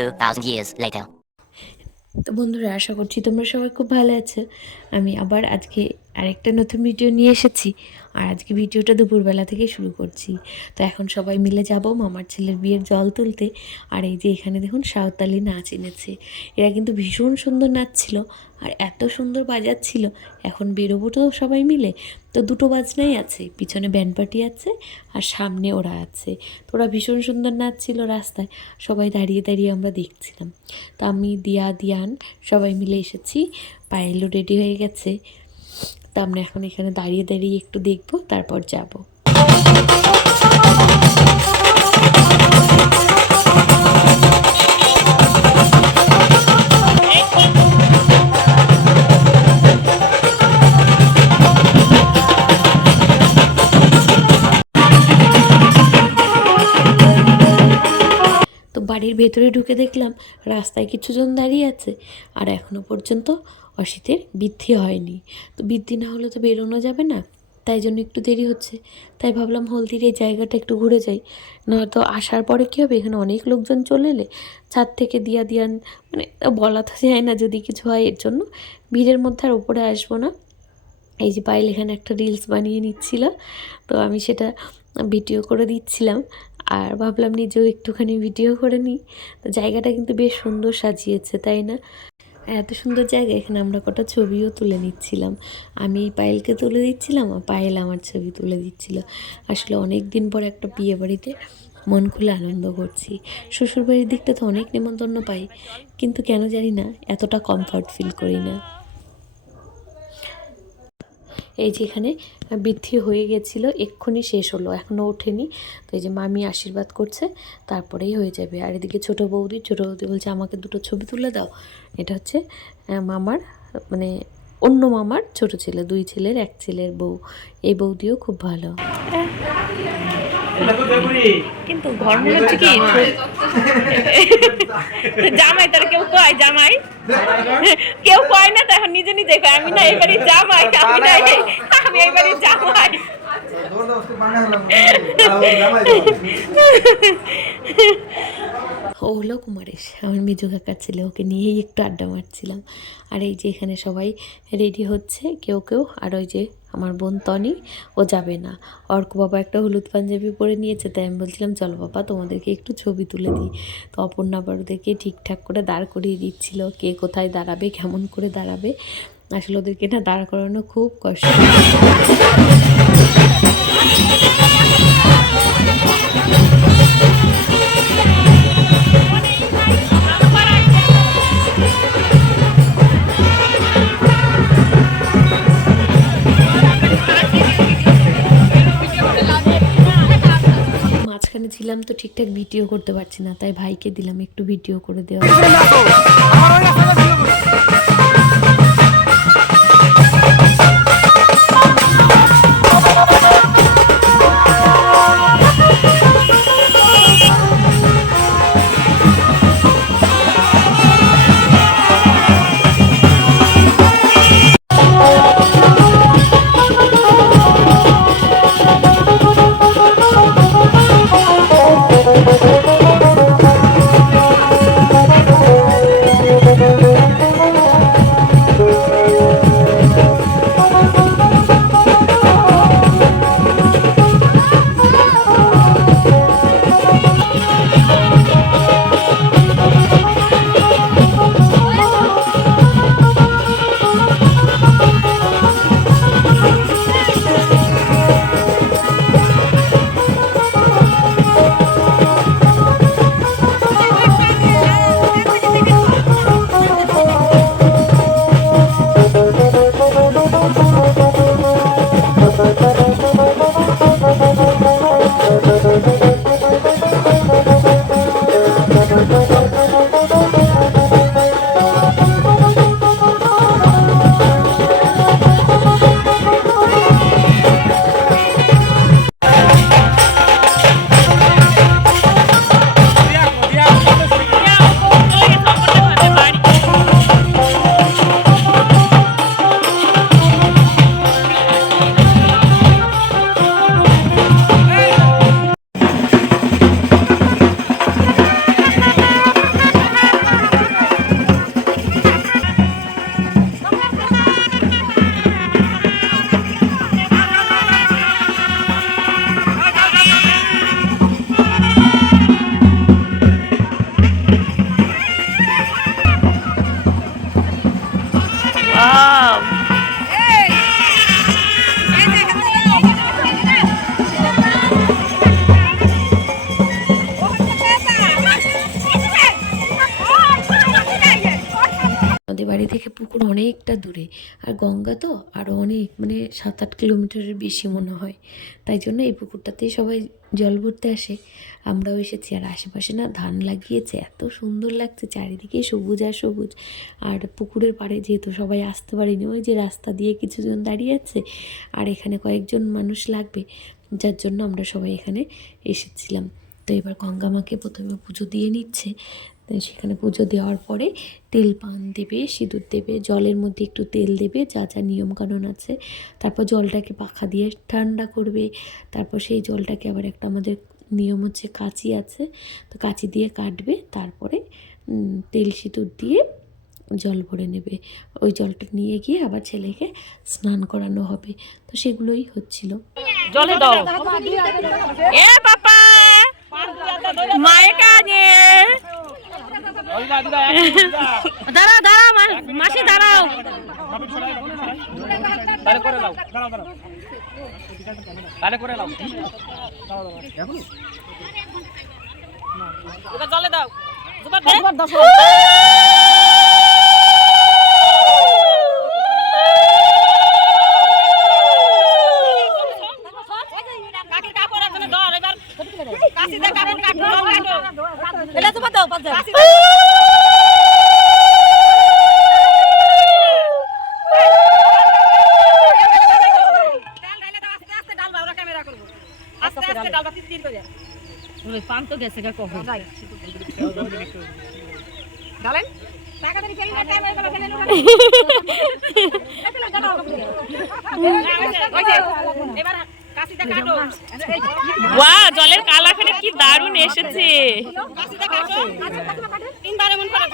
2,000 years later. তো বন্ধুরা, আশা করছি তোমরা সবাই খুব ভালো আছো। আমি আবার আজকে আরেকটা নতুন ভিডিও নিয়ে এসেছি। আর আজকে ভিডিওটা দুপুরবেলা থেকে শুরু করছি। তো এখন সবাই মিলে যাব মামার ছেলের বিয়ের জল তুলতে। আর এই যে এখানে দেখুন সাঁওতালি নাচ এনেছে। এরা কিন্তু ভীষণ সুন্দর নাচছিল আর এত সুন্দর বাজাচ্ছিল। এখন বেরোবো তো সবাই মিলে, তো দুটো বাজনাই আছে, পিছনে ব্যান্ড পার্টি আছে আর সামনে ওরা আছে। তো ওরা ভীষণ সুন্দর নাচছিল রাস্তায়, সবাই দাঁড়িয়ে দাঁড়িয়ে আমরা দেখছিলাম। তো আমি দিয়ান সবাই মিলে এসেছি, পায়েলও রেডি হয়ে গেছে। তা আমরা এখন এখানে দাঁড়িয়ে দাঁড়িয়ে একটু দেখবো, তারপর যাব। তো বাড়ির ভেতরে ঢুকে দেখলাম রাস্তায় কিছুজন দাঁড়িয়ে আছে আর এখনও পর্যন্ত অসিতের বৃদ্ধি হয়নি। তো বৃদ্ধি না হলে তো বেরোনো যাবে না, তাই জন্য একটু দেরি হচ্ছে। তাই ভাবলাম হলদির এই জায়গাটা একটু ঘুরে যাই, নয়তো আসার পরে কী হবে, এখানে অনেক লোকজন চলে এলে ছাদ থেকে দিয়ান মানে বলা তো যায় না যদি কিছু হয়, এর জন্য ভিড়ের মধ্যে আর ওপরে আসবো না। এই যে পায়েল এখানে একটা রিলস বানিয়ে নিচ্ছিল, তো আমি সেটা ভিডিও করে দিচ্ছিলাম আর ভাবলাম নিজেও একটুখানি ভিডিও করে নিই। তো জায়গাটা কিন্তু বেশ সুন্দর সাজিয়েছে, তাই না? আর এত সুন্দর জায়গা, এখানে আমরা কটা ছবিও তুলে নিচ্ছিলাম। আমি পায়েলকে তুলে দিচ্ছিলাম আর পায়েল আমার ছবি তুলে দিচ্ছিল। আসলে অনেক দিন পর একটা বিয়ে বাড়িতে মন খুলে আনন্দ করছি। শ্বশুরবাড়ির দিকটা তো অনেক নেমন্তন্ন পাই, কিন্তু কেন জানি না এতটা কমফর্ট ফিল করি না। এই যে এখানে বৃদ্ধি হয়ে গেছিলো, এক্ষুনি শেষ হলো, এখনও ওঠেনি। তো এই যে মামি আশীর্বাদ করছে, তারপরেই হয়ে যাবে। আর এদিকে ছোটো বৌদি বলছে আমাকে দুটো ছবি তুলে দাও। এটা হচ্ছে মামার মানে অন্য মামার ছোট ছেলে, দুই ছেলের এক ছেলের বউ। এই বৌদিও খুব ভালো, কিন্তু ঘর মনে হচ্ছে কি জামাই, তার কেউ কয় জামাই, কেউ কয় না, তো এখন নিজে নিজে কয় আমি না এবারই জামাই, আমি এবারই জামাই। ও হলো কুমারেশ, আমার মেজো কাকার ছেলে, ওকে নিয়েই একটু আড্ডা মারছিলাম। আর এই যে এখানে সবাই রেডি হচ্ছে, কেউ কেউ। আর ওই যে আমার বোন তনি, ও যাবে না, অর্ক বাবা একটা হলুদ পাঞ্জাবি পরে নিয়েছে, তাই আমি বলছিলাম চলো বাবা তোমাদেরকে একটু ছবি তুলে দিই। তো অপর্ণা আবার ওদেরকে ঠিকঠাক করে দাঁড় করিয়ে দিচ্ছিল, কে কোথায় দাঁড়াবে, কেমন করে দাঁড়াবে। আসলে ওদেরকে না দাঁড় করানো খুব কষ্ট। মাঝখানে ছিলাম তো ঠিকঠাক ভিডিও করতে পারছি না, তাই ভাইকে দিলাম একটু ভিডিও করে দেওয়া। আমাদের বাড়ি থেকে পুকুর অনেকটা দূরে, আর গঙ্গা তো আরও অনেক, মানে 7-8 কিলোমিটারের বেশি মনে হয়। তাই জন্য এই পুকুরটাতেই সবাই জল ভরতে আসে, আমরাও এসেছি। আর আশেপাশে না ধান লাগিয়েছে, এত সুন্দর লাগছে, চারিদিকে সবুজ আর সবুজ। আর পুকুরের পাড়ে যেহেতু সবাই আসতে পারেনি, ওই যে রাস্তা দিয়ে কিছুজন দাঁড়িয়ে আছে, আর এখানে কয়েকজন মানুষ লাগবে, যার জন্য আমরা সবাই এখানে এসেছিলাম। তো এবার গঙ্গা মাকে প্রথমে পুজো দিয়ে নিচ্ছে। সেখানে পুজো দেওয়ার পরে তেল পান দেবে, সিঁদুর দেবে, জলের মধ্যে একটু তেল দেবে, যা যা নিয়মকানুন আছে। তারপর জলটাকে পাখা দিয়ে ঠান্ডা করবে। তারপর সেই জলটাকে আবার একটা আমাদের নিয়ম হচ্ছে, কাঁচি আছে, তো কাঁচি দিয়ে কাটবে। তারপরে তেল সিঁদুর দিয়ে জল ভরে নেবে। ওই জলটা নিয়ে গিয়ে আবার ছেলেকে স্নান করানো হবে। তো সেগুলোই হচ্ছিল। জলে দাও এ পাপা মায়ে কানে দাঁড়াও দাঁড়াও মাসি দাঁড়াও তাহলে করে দাও তাহলে করে দাও জলে দাও পান তো গেছে গা কখন ডালেন টাকাদারি ফেলি না টাইম হয়ে গেল এবার কাশিটা কাটো ওয়াও জলের কালাখানে কি দারুণ এসেছে কাশিটা কাটো তিনবার এমন করে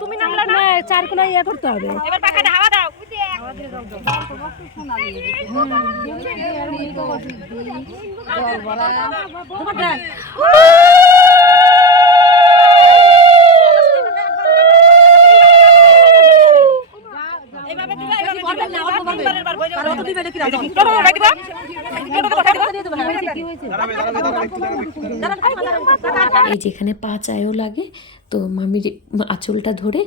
তুমি নামলা না চার কোনা ইয়া করতে হবে এবার পাখাটা হাওয়া দাও হাওয়া দিয়ে দাও এই যেখানে 5 আয়ও লাগে, তো মামির আঁচলটা ধরে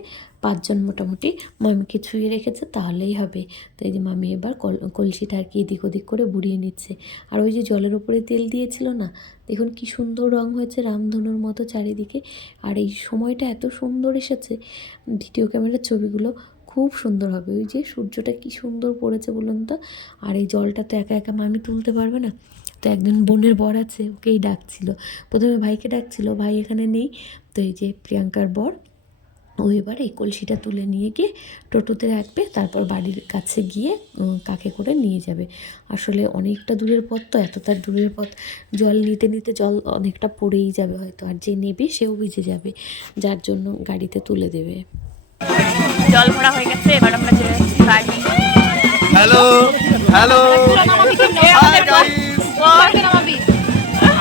5 জন মোটামুটি মামিকে ছুঁয়ে রেখেছে, তাহলেই হবে। তো এই যে মামি এবার কলসিটা আর কি এদিক ওদিক করে বুড়িয়ে নিচ্ছে। আর ওই যে জলের উপরে তেল দিয়েছিল না, দেখুন কি সুন্দর রং হয়েছে, রামধনুর মতো চারিদিকে। আর এই সময়টা এত সুন্দর এসেছে, ভিডিও ক্যামেরার ছবিগুলো খুব সুন্দর হবে। ওই যে সূর্যটা কি সুন্দর পড়েছে বলুন তো। আর এই জলটা তো একা একা মামি তুলতে পারবে না, তো একজন বোনের বর আছে, ওকেই ডাকছিল। প্রথমে ভাইকে ডাকছিল, ভাই এখানে নেই। তো এই যে প্রিয়াঙ্কার বর, ও এবার এই কলসিটা তুলে নিয়ে গিয়ে টোটোতে রাখবে, তারপর বাড়ির কাছে গিয়ে কাকে করে নিয়ে যাবে। আসলে অনেকটা দূরের পথ, তো এতটা দূরের পথ জল নিতে নিতে জল অনেকটা পড়েই যাবে হয়তো, আর যে নেবে সেও ভিজে যাবে, যার জন্য গাড়িতে তুলে দেবে। জল ভরা হয়ে গেছে, এবার আমরা চলে বাড়ি। হ্যালো হ্যালো হাই গাইস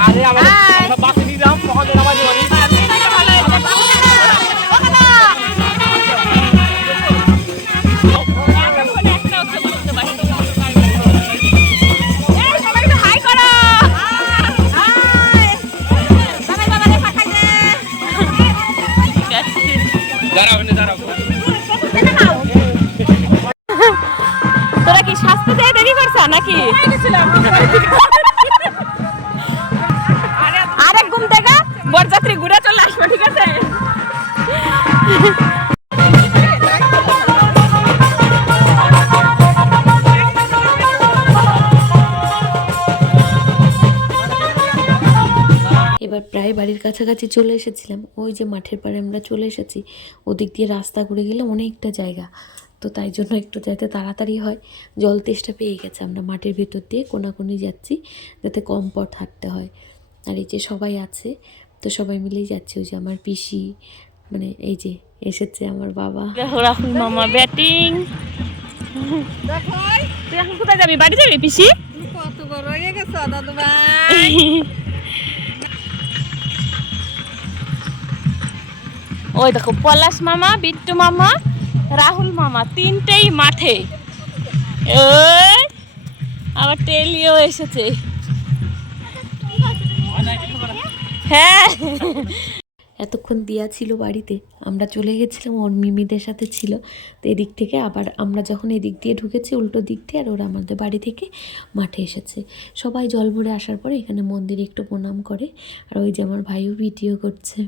আরে আমরা বাসে নিলাম তখন নামাজি বাড়ি তোরা কি শাস্তি দিয়ে দেরি করছ নাকি? আরেক ঘুম থেকে বরযাত্রী ঘুরে চলে আসবে, ঠিক আছে? এবার প্রায় বাড়ির কাছাকাছি চলে এসেছিলাম। ওই যে মাঠের পাড়ে আমরা চলে এসেছি, ওদিক দিয়ে রাস্তা ঘুরে গেলে অনেকটা জায়গা, তো তাই জন্য একটু যাতে তাড়াতাড়ি হয়। জল তেষ্টা পেয়ে গেছে, আমরা মাঠের ভেতর দিয়ে কোনাকুনি যাচ্ছি যাতে কম পথ হাঁটতে হয়। আর এই যে সবাই আছে, তো সবাই মিলেই যাচ্ছে। ওই যে আমার পিসি, মানে এই যে এসেছে আমার বাবা। রাহুল মামা ব্যাটিং। তুই এখন কোথায় যাবি? বাড়ি যাবি পিসি? কত বড় হয়ে গেছে দাদু ভাই। ওই দেখো পলাশ মামা, বিট্টু মামা, রাহুল মামা তিনটেই মাঠে। ওই আবার টেলিও এসেছে। হ্যাঁ এতক্ষণ দিয়া ছিল বাড়িতে, আমরা চলে গেছিলাম, ওর মিমিদের সাথে ছিল। তো এদিক থেকে আবার আমরা যখন এদিক দিয়ে ঢুকেছি উল্টো দিক দিয়ে, আর ওরা আমাদের বাড়ি থেকে মাঠে এসেছে। সবাই জল ভরে আসার পরে এখানে মন্দিরে একটু প্রণাম করে, আর ওই যে আমার ভাইও ভিডিও করছে।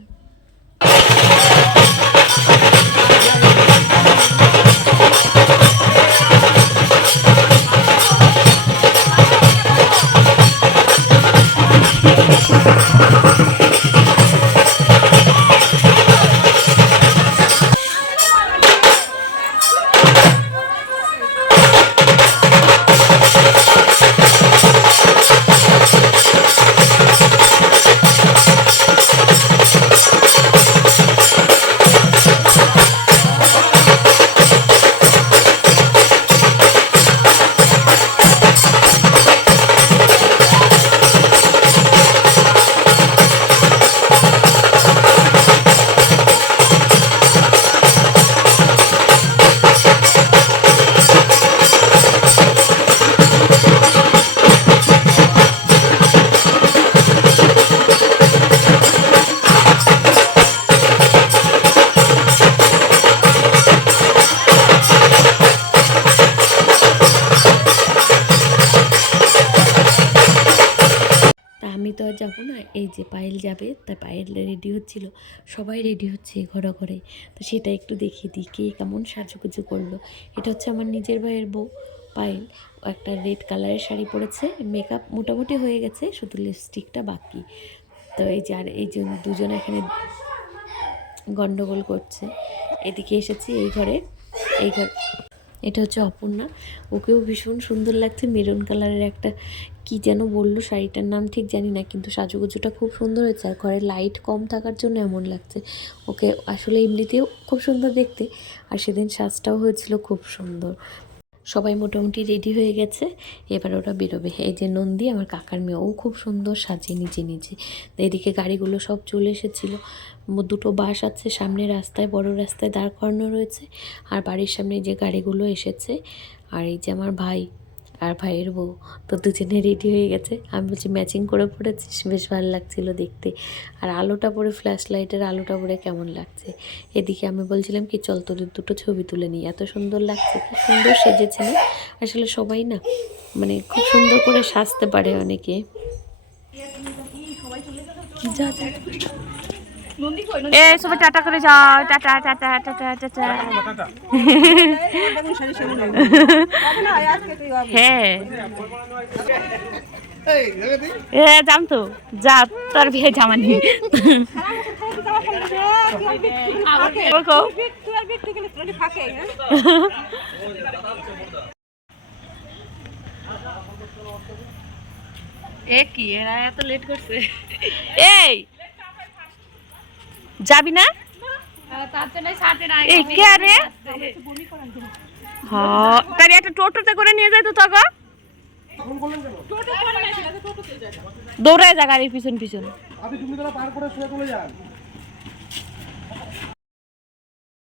আমি তো আর যাবো না, এই যে পায়েল যাবে, তাই পায়েল রেডি হচ্ছিল, সবাই রেডি হচ্ছে ঘোরা করে। তো সেটা একটু দেখিয়ে দিই কে কেমন সাজুগুজু করলো। এটা হচ্ছে আমার নিজের ভাইয়ের বউ পায়েল, ও একটা রেড কালারের শাড়ি পরেছে, মেকআপ মোটামুটি হয়ে গেছে, শুধু লিপস্টিকটা বাকি। তো এই যে আর এই দুজনে এখানে গন্ডগোল করছে। এদিকে এসেছি এই ঘরে, এই ঘর এটা হচ্ছে অপর্ণা, ওকেও ভীষণ সুন্দর লাগছে, মেরুন কালারের একটা কি যেন বললো শাড়িটার নাম ঠিক জানি না, কিন্তু সাজুগুজুটা খুব সুন্দর হয়েছে। আর ঘরে লাইট কম থাকার জন্য এমন লাগছে ওকে, আসলে এমনিতেও খুব সুন্দর দেখতে, আর সেদিন সাজটাও হয়েছিল খুব সুন্দর। সবাই মোটামুটি রেডি হয়ে গেছে, এবার ওরা বেরোবে। এই যে নন্দী আমার কাকার মেয়ে, ও খুব সুন্দর সাজে নিজে নিজে। এদিকে গাড়িগুলো সব চলে এসেছিলো, দুটো বাস আছে সামনে রাস্তায়, বড় রাস্তায় দাঁড় করানো রয়েছে, আর বাড়ির সামনে যে গাড়িগুলো এসেছে। আর এই যে আমার ভাই আর ভাইয়ের বউ, তো দুজনে রেডি হয়ে গেছে। আমি বলছি ম্যাচিং করে পড়েছিস, বেশ ভালো লাগছিলো দেখতে। আর আলোটা পরে, ফ্ল্যাশ লাইটের আলোটা পরে কেমন লাগছে। এদিকে আমি বলছিলাম কি চল তোদের দুটো ছবি তুলে নিই, এত সুন্দর লাগছে, খুব সুন্দর সেজেছে না। আসলে সবাই না মানে খুব সুন্দর করে সাজতে পারে অনেকে। যা যা এ সবাই টাটা করে যাও, টাটা টাটা টাটা টাটা। হ্যাঁ হ্যাঁ জান তো, যা তোর বিয়ে জামা নেই। এ কি এরা এত লেট করছে? এই যাবি না? এই কে রে? হ্যাঁ তাই একটা টোটোতে করে নিয়ে যায় তো তখন দৌড়ায় যা গাড়ির পিছন পিছন।